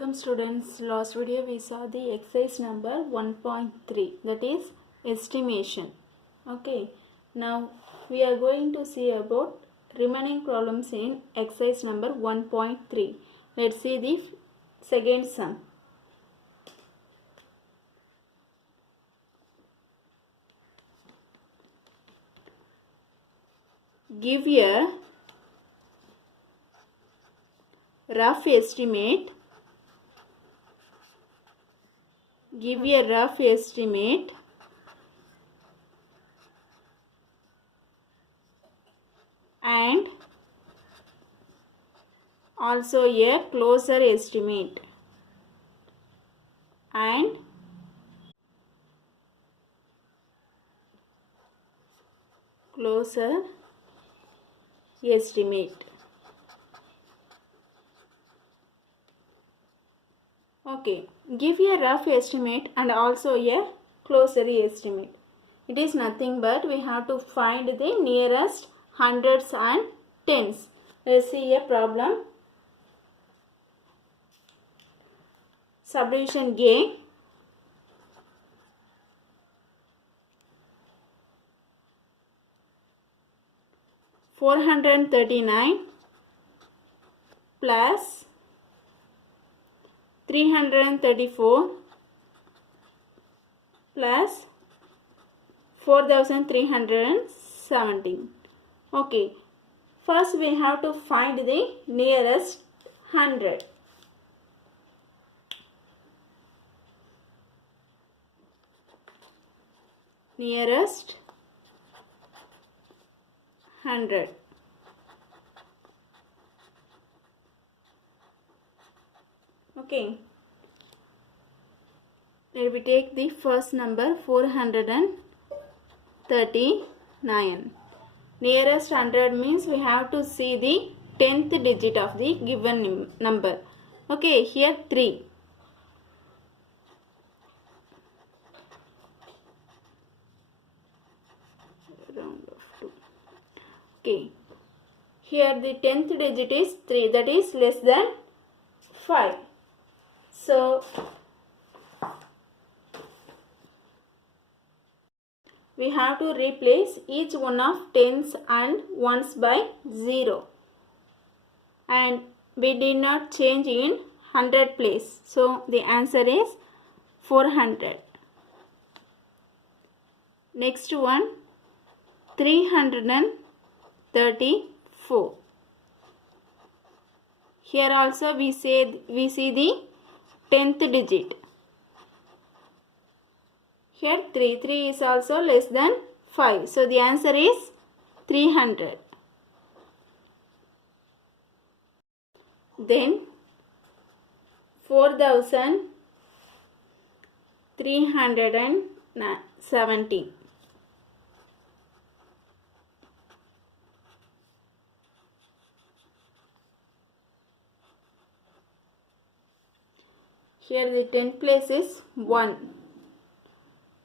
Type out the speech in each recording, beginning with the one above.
Welcome students. Last video we saw the exercise number 1.3, that is estimation. Okay, now we are going to see about remaining problems in exercise number 1.3. Let's see the second sum. Give a rough estimate. Give a rough estimate and also a closer estimate and closer estimate. Okay, give a rough estimate and also a closer estimate. It is nothing but we have to find the nearest hundreds and tens. Let's see a problem. Subdivision A. $439 plus 334 plus 4317. Okay, first we have to find the nearest 100. Nearest 100. Okay, let me take the first number 439. Nearest 100 means we have to see the 10th digit of the given number. Okay, here 3. Round of 2. Okay, here the 10th digit is 3, that is less than 5. So we have to replace each one of tens and ones by 0, and we did not change in 100 place, so the answer is 400. Next one, 334. Here also we see the 10th digit. Here 3 is also less than 5. So the answer is 300. Then 4370. Here the 10th place is 1.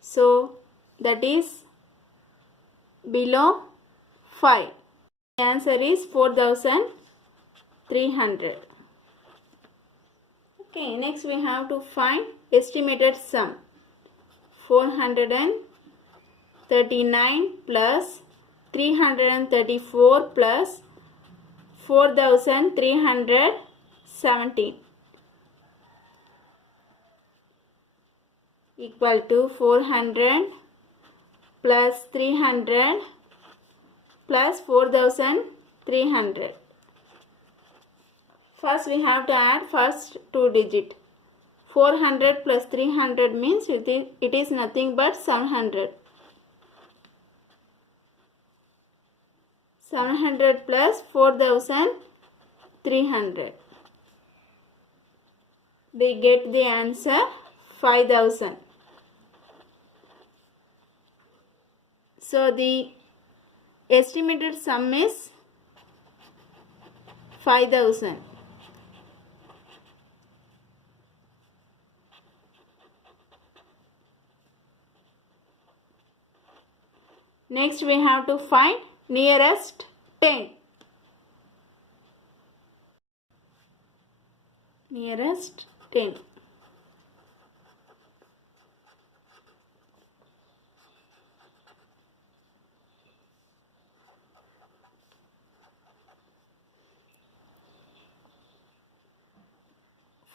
So that is below 5. The answer is 4300. Okay, next we have to find estimated sum. 439 plus 334 plus 4317 equal to 400 plus 300 plus 4300. First we have to add first two digit. 400 plus 300 means it is nothing but 700. 700 plus 4300. We get the answer 5000. So the estimated sum is 5000. Next we have to find nearest 10. Nearest 10.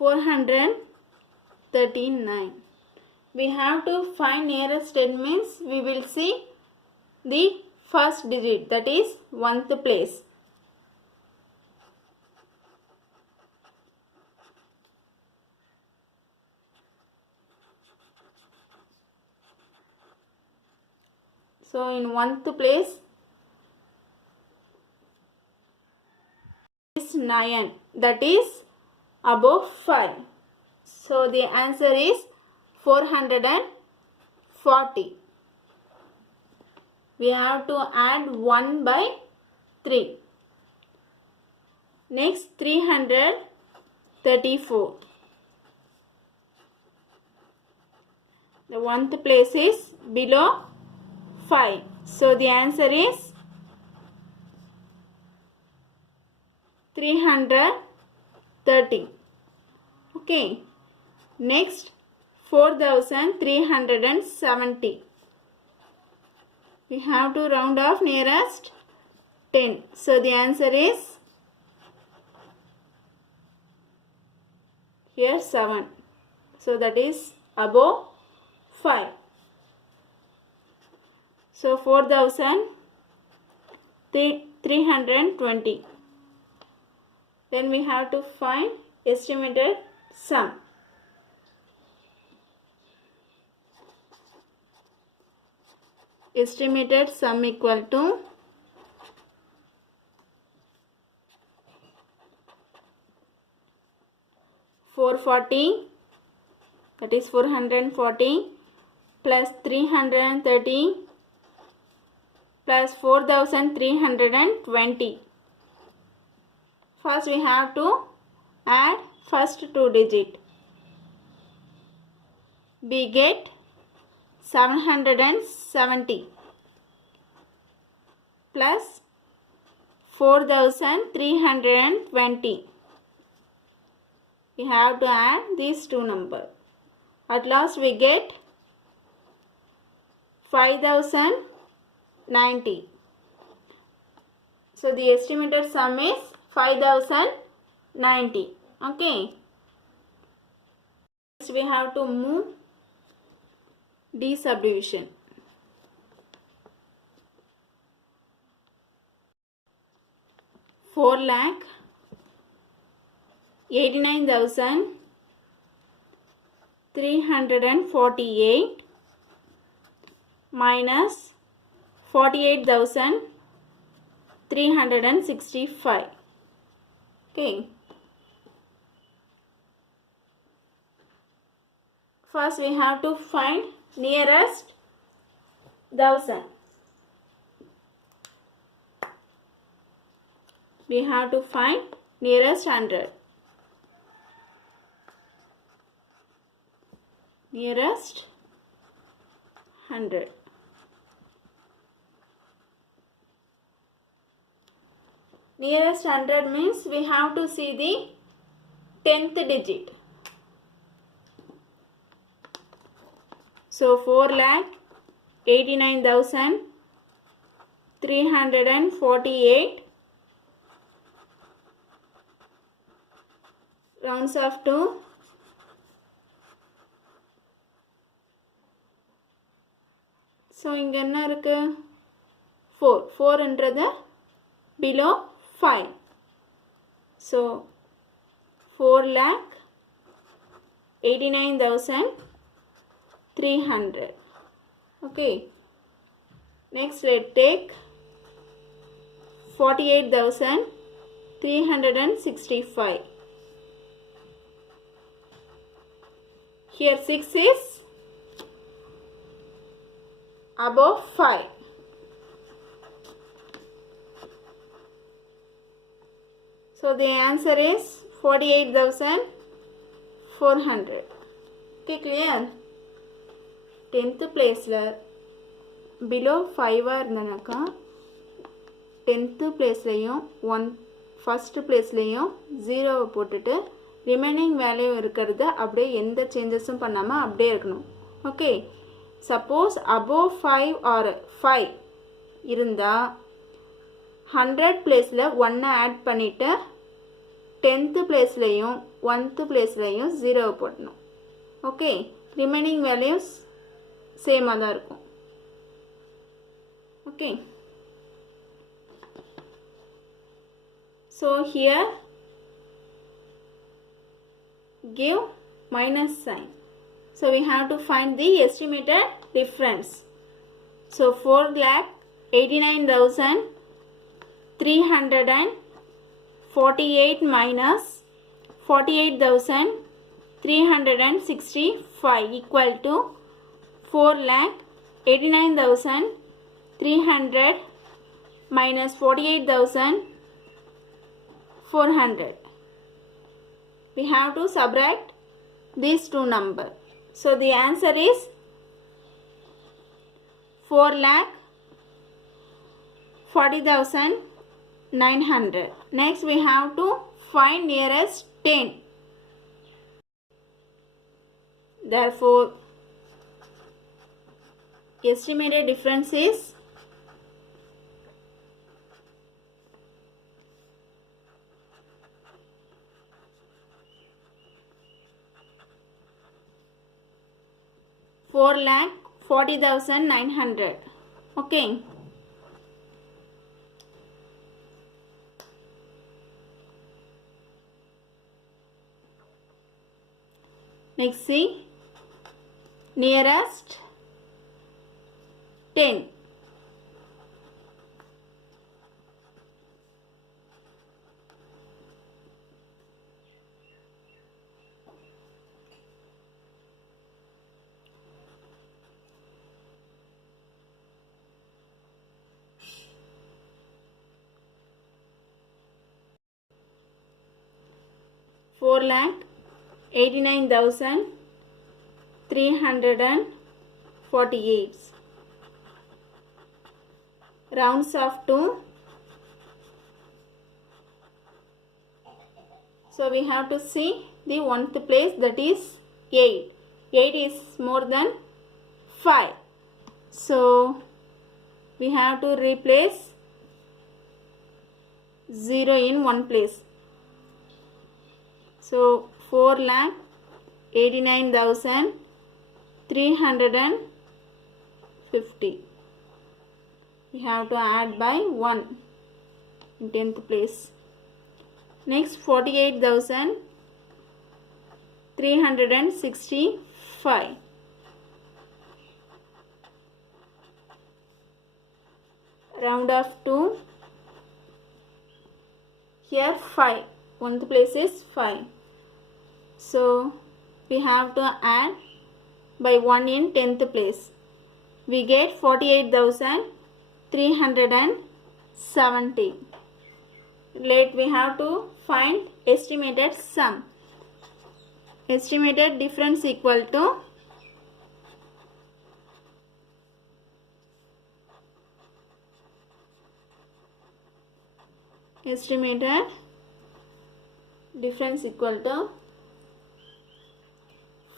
$439. We have to find nearest 10 means we will see the first digit, that is 1th place. So in 1th place is 9, that is above 5. So the answer is 440. We have to add 1 by 3. Next 334. The 1th place is below 5. So the answer is 330. Okay. Next 4370. We have to round off nearest 10. So the answer is here 7. So that is above 5. So 4320. Then we have to find estimated sum. Estimated sum equal to $440, that is 440 plus 330 plus 4320. First we have to add first 2 digit. We get 770 plus 4320. We have to add these two numbers. At last we get 5090. So the estimated sum is 5090. Okay. Next we have to move D subdivision. $4,89,348 minus 48,365. Okay. First we have to find nearest 1000. We have to find nearest 100. Nearest 100. Nearest 100 means we have to see the 10th digit. So 4,89,348 rounds off to 4 என்றது below 5. So 4,89,300. Okay. Next let's take 48,365. Here 6 is above 5. So the answer is 48,400. Okay, clear? 10th place below 5 இருந்தனாக்கா 10th place லையும் first place லையும் 0 போட்டுட்டு remaining value இருக்கிறது அப்படியே எந்த சேஞ்சஸும் பண்ணாமல் அப்படியே இருக்கணும். ஓகே, சப்போஸ் அபோவ் 5 ஆர் 5 இருந்தால் 100 பிளேஸில் 1 ஆட் பண்ணிவிட்டு 10th பிளேஸ்லையும் 1th பிளேஸ்லையும் 0 போடணும். ஓகே, ரிமைனிங் வேல்யூஸ் சேமாக தான் இருக்கும். Okay, so here give minus sign. So we have to find the estimated difference. So 4,89,348 minus 48,365 equal to 4,89,300 minus 48,400. We have to subtract these two numbers. So the answer is 4,40,900. Next we have to find nearest 10. Therefore estimated difference is 4,40,900. Okay, next see nearest 10. Four lakh 89,348. Rounds off to. So we have to see the 1th place, that is 8. 8 is more than 5. So we have to replace 0 in one place. So 4,89,350. We have to add by 1 in 10th place. Next 48,365. Round off to. Here 5. 1th place is 5. So we have to add by 1 in 10th place. We get 48,370. Let we have to find estimated sum. Estimated difference equal to estimated difference equal to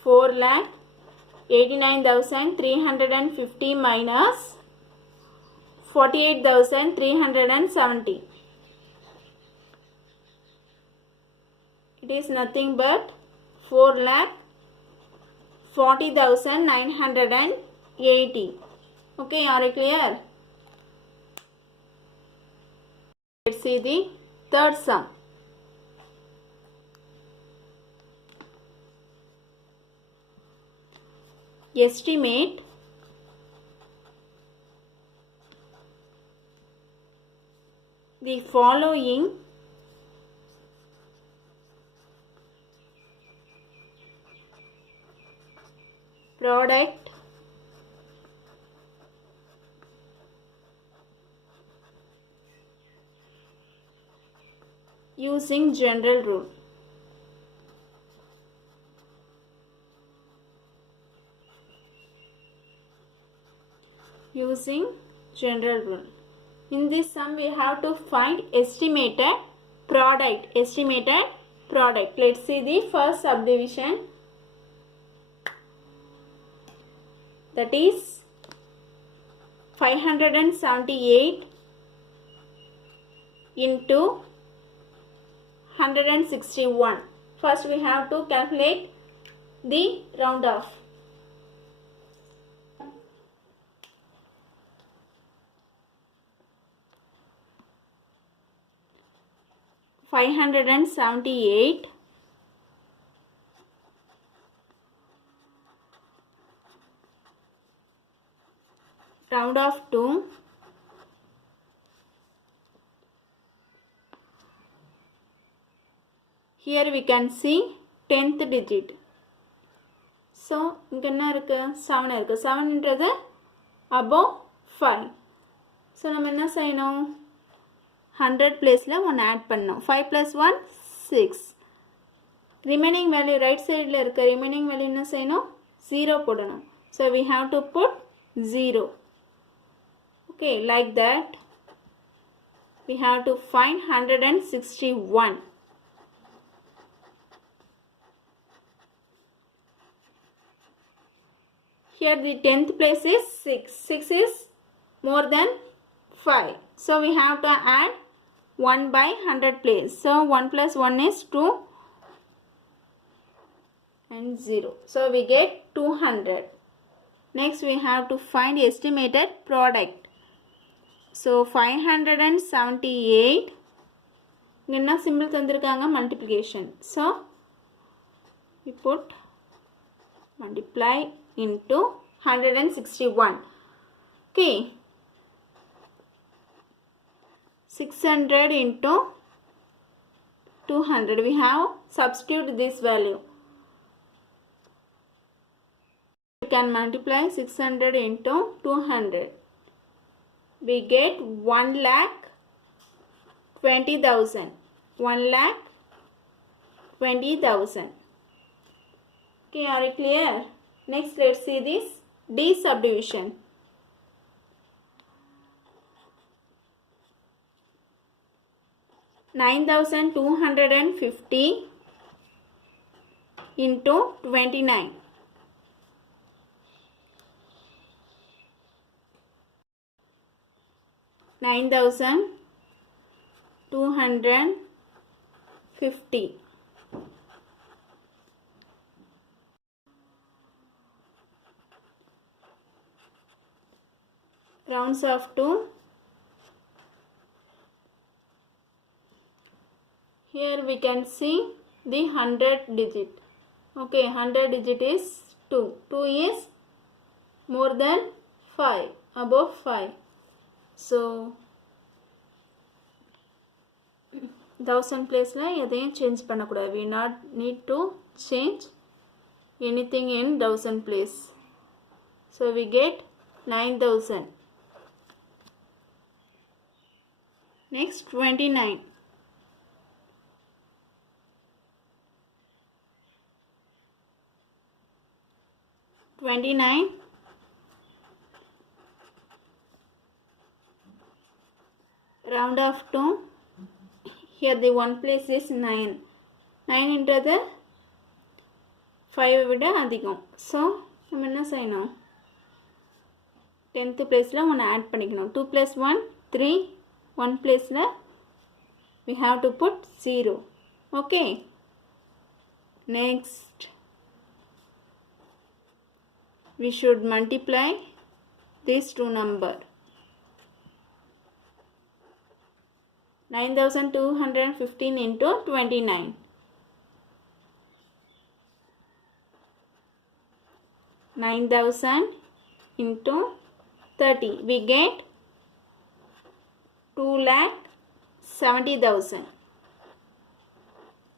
4,89,350 minus 48,370. It is nothing but 4,40,980. Okay, are you clear? Let's see the third sum. Estimate the following product using general rule. Using general rule. In this sum we have to find estimated product. Estimated product. Let's see the first subdivision, that is 578 into 161. First we have to calculate the round off. $578 round off to here we can see 10th digit. So இங்க என்ன இருக்கு 7 இருக்கு. 7 ன்றது above 5. So நம்ம என்ன செய்யணும் 100 placeல 1 add பண்ணணும். 5 plus 1 6. remaining value right sideல இருக்க remaining value என்ன செய்யணும் 0 போடணும். So we have to put 0. Okay, like that we have to find 161. Here the 10th place is 6. 6 is more than 5. So we have to add 1 by 100 place. So 1 plus 1 is 2 and 0. So we get 200. Next we have to find estimated product. So 578 என்ன symbol தந்திருக்காங்க multiplication. So we put multiply into 161. Okay, 600 into 200. We have substitute this value. We can multiply 600 into 200. We get 1,20,000. 1,20,000. Okay, are you clear? Next, let's see this D subdivision. $9,250 into 29. $9,250. Rounds off to here we can see the 100 digit. Okay, 100 digit is 2. 2 is more than 5, above 5. So 1000 place la எதையும் change பண்ணக்கூடாது. We not need to change anything in 1000 place. So we get 9,000. Next 29. 29 round off to here the one place is 9. 9 into the 5 விட அதிகம். So நம்ம என்ன செய்யணும் 10th placeல 1 add பண்ணிக்கணும். 2 plus 1 3. 1 placeல we have to put 0. Okay, next we should multiply these two number. 9,215 into 29. 9,000 into 30. We get 2,70,000.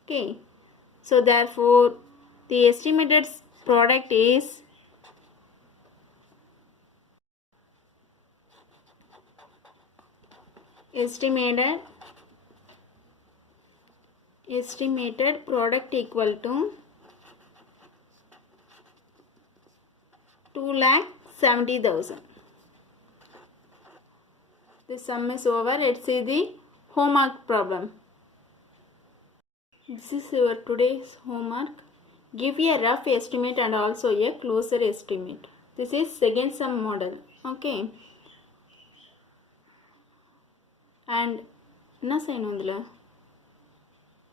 Okay. So therefore the estimated product is estimated product equal to 2,70,000. The sum is over. Let's see the homework problem. This is your today's homework. Give a rough estimate and also a closer estimate. This is second sum model. Okay. And என்ன செய்யணும் இதில்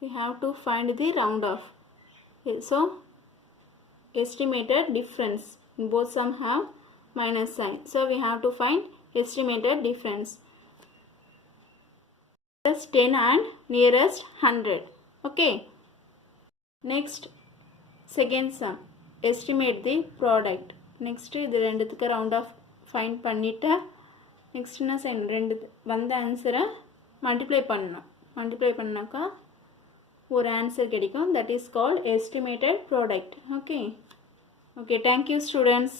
we have to find the round off. So estimated difference in both sum have minus sign. So we have to find estimated difference. Nearest 10 and nearest 100. Okay. Next second sum. Estimate the product. Next இது ரெண்டுத்துக்கு round off find பண்ணிட்டு next என்ன செய்யணும் ரெண்டு வந்த ஆன்சரை multiply பண்ணணும். Multiply பண்ணாக்கா ஒரு ஆன்சர் கிடைக்கும். That is called estimated product. Okay. Thank you students.